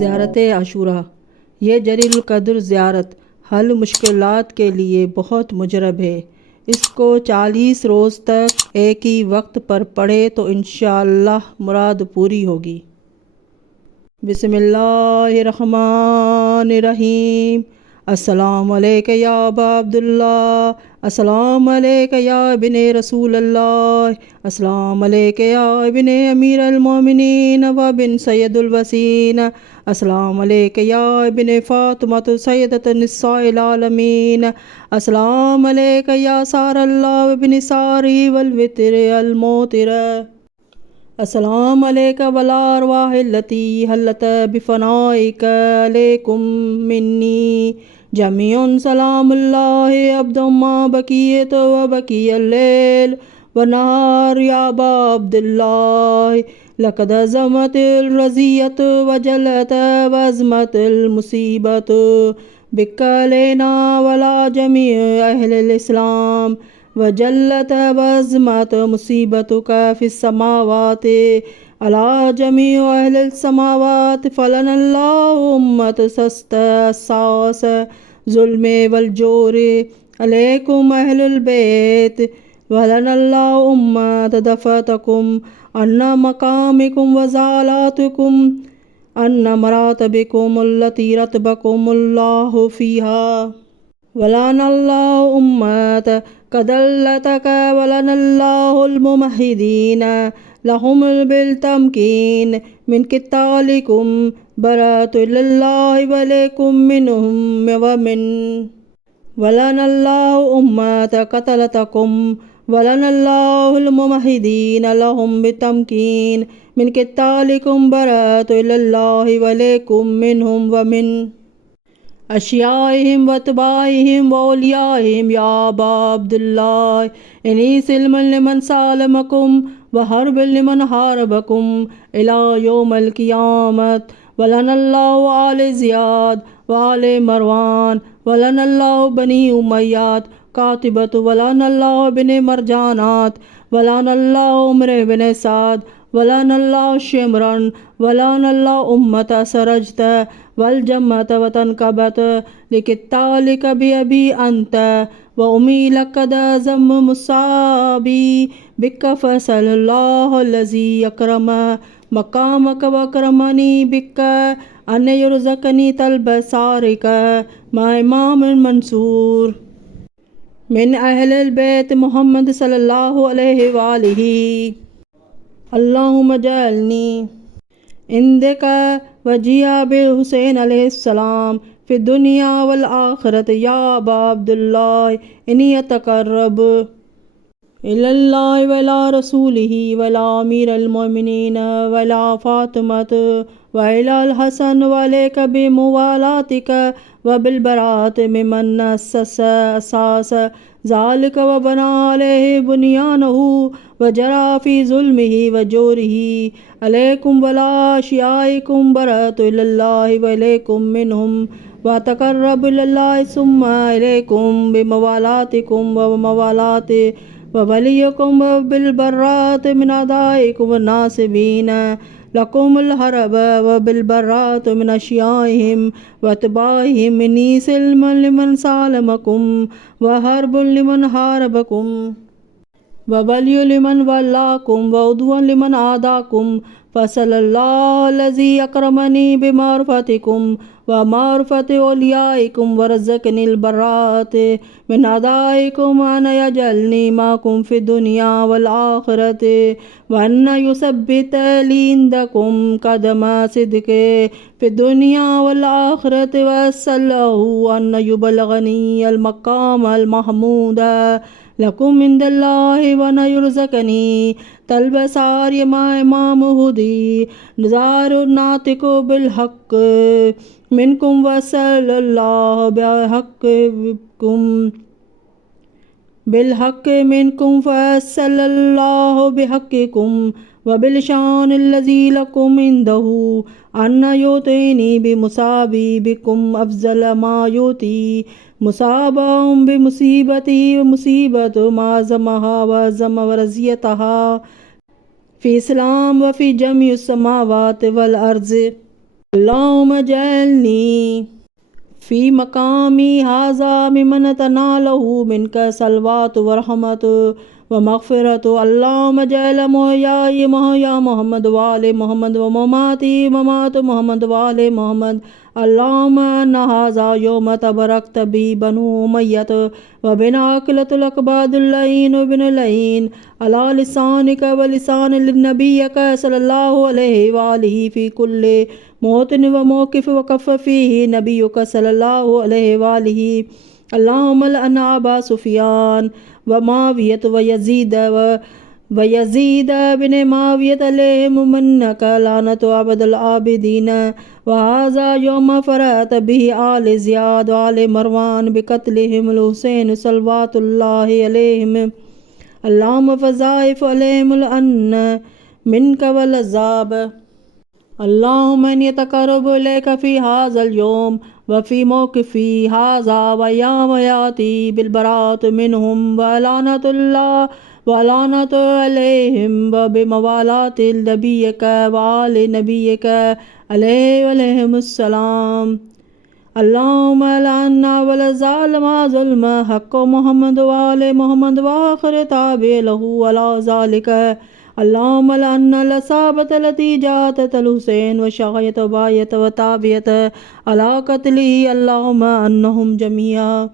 زیارت عاشوراء۔ یہ جلیل القدر زیارت حل مشکلات کے لیے بہت مجرب ہے۔ اس کو 40 روز تک ایک ہی وقت پر پڑھے تو انشاءاللہ مراد پوری ہوگی۔ بسم اللہ الرحمن الرحیم۔ السلام علیک یا ابا عبداللہ، السلام علیک یا ابن رسول اللہ، السلام علیک یا ابن امیر المومنین و ابن سید الوسین، السلام علیک یا ابن فاطمۃ سیدۃ نساء العالمین، السلام علیک یا سار اللہ و ابن ساری والوتر الموتر، السلام علیک والارواح التی حلت بفنائک علیکم منی جمیع سلام اللہ عبد ما بقیت و بقی اللیل ونہار یا ابا عبداللہ، لقد عظمت الرزیت وجلت وعظمت المصیبت بک علینا ولا جمیع اہل الاسلام، وجلت وعظمت مصیبتک فی السماوات علی جمیع اہل السماوات، فلن اللہ امت سست اساس ظلم والجور علیکم اہل البیت، ولن اللہ امت دفتکم ان مقامکم وزالاتکم ان مراتبکم التی رتبکم اللہ فیہا، ولن اللہ امت قدلتک، ولن اللہ الممہدین لہم بالتمکین من قتالکم برأت اللہ ولیکم منہم ومن، ولن اللہ امت قتلتکم، ولن اللہ الممہدین لہم بالتمکین من قتالکم برأت اللہ ولیکم منہم ومن اشیائہم واتباعہم واولیائہم یا ابا عبداللہ، انی سلم لمن سالمکم وحرب لمن حاربکم الی یوم القیامت، ولن اللہ آل زیاد وآل مروان، ولن اللہ بنی امیات قاتبت، ولن اللہ بن مرجانات، ولن اللہ عمر بن سعد، ولن اللہ شمرن، ولن اللہ امت سرجت والجمت وتنکبت لقتالک بأبی انت وأمی لقد ذم مصابی بک، فصل اللہ الذی اکرم مقامک واکرمنی بک ان یرزقنی طلب سارک مع امام منصور من اہل البیت محمد صلی اللہ علیہ وآلہ، اللہم اجعلنی عندک وجیہ بالحسین علیہ السلام فی الدنیا والآخرۃ، یا ابا عبداللہ انی اتقرب الی اللہ وإلی رسولہ وإلی امیر المومنین وإلی فاطمۃ وإلی الحسن وعلیک بموالاتک وبالبراءۃ ممن اسس اساس ذلک وبنى علیہ بنیانہ وجرى فی ظلمہ وجورہ علیکم ولا اشیائکم برأت الی اللہ وإلیکم منہم واتقرب الی اللہ ثم الیکم بموالاتکم وموالات وولیکم وبالبراءۃ من اعدائکم والناصبین لکم الحرب وبالبراءۃ من اشیائہم واتباعہم، انی سلم لمن سالمکم وحرب لمن حاربکم وولی لمن ولاکم وعدو لمن عاداکم، فصل اللہ الذی اکرمنی بمعرفتکم ومعرفت اولیائکم ورزقنی البراءۃ من اعدائکم ان یجعلنی معکم فی الدنیا والآخرۃ وان یثبت لی عندکم قدم صدق فی الدنیا والآخرۃ، واسألہ ان یبلغنی المقام المحمود لکم عند اللہ وان یرزقنی طلب ساری مع امام ہدی نزار ناطق بالحق منکم، وصلی اللہ بالحق منکم، فصلی اللہ بحقکم وبالشان الذی لکم عندہ ان یؤتینی بمصابی بکم افضل ما یؤتی مصابہم بمصیبتی ومصیبت ما عظمہا وعظم ورزیتہا فی اسلام وفی جمیع السماوات والارض۔ اللهم اجعلني في مقامي هذا ممن تناله منك صلوات ورحمة ومغفرة. اللهم اجعل محياي محيا محمد وآل محمد ومماتي ممات محمد وآل محمد. اللهم أن هذا يوم تبركت به بنو أمية وبنا عقلة الأكباد اللعين وبن اللعين على لسانك ولسان نبيك صلى الله عليه وآله في كل موطن وموقف وقف فيه نبيك صلى الله عليه وآله. اللهم لعن أبا سفيان ومعاوية ويزيد بن معاوية عليهم منك لعنة أبد العابدين. وهذا يوم فرأت به آل زياد وآل مروان بقتلهم الحسين صلوات الله عليهم. اللهم فضائف عليهم الأن منك والعذاب. اللهم إني أتقرب إليك في هذا اليوم وفي موقفي هذا ويوم يأتي بالبراءة منهم ولعنة الله ولعنة عليهم وبموالاة نبيك وآل نبيك عليه وعليهم السلام. اللهم لعنا ولا ظالم ظلم حق محمد وآل محمد وآخر تابع له ولا ذلك. اللهم لعنا الأصحابة التي جاءت الحسين وشغيت وبايت وتابيت على قتله. اللهم أنهم جميعا.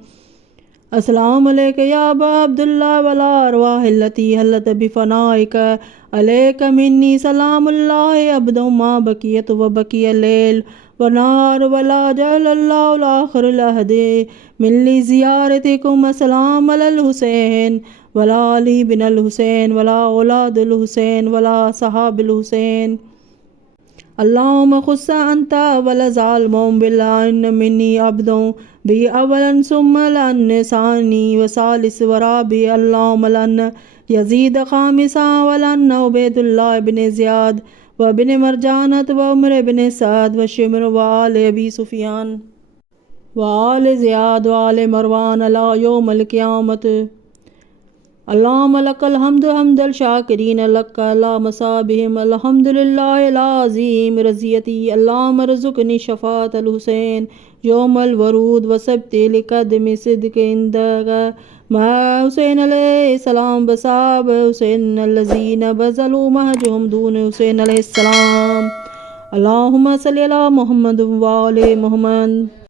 السلام عليك يا أبا عبد الله ولا أرواح التي هلت بفنائك عليك مني سلام الله أبدا ما بكيت وبكي الليل ونار ولا جعل الله الآخر الأهد من لي زيارتكم. السلام على الحسين ولا علي بن الحسين ولا أولاد الحسين ولا صحاب الحسين. اللهم خص أنت ولا ظالم بالله مني عبد بي أولا ثم لأن ثاني وثالث ورابع. اللهم لأن يزيد خامسا ولأن عبيد الله بن زياد وبن مرجانة وعمر بن سعد وشمر وآل أبي سفيان وآل زياد وآل مروان على يوم القيامة. اللهم لك الحمد حمد الشاكرين لك لا مسابهم. الحمد لله العظيم رضيتي. اللهم ارزقني شفاعة الحسين يوم الورود وسبت لقدم صدق عندك مع حسين عليه السلام بصحاب حسين الذين بذلوا مهجهم دون حسين عليه السلام. اللهم صل على محمد وآل محمد.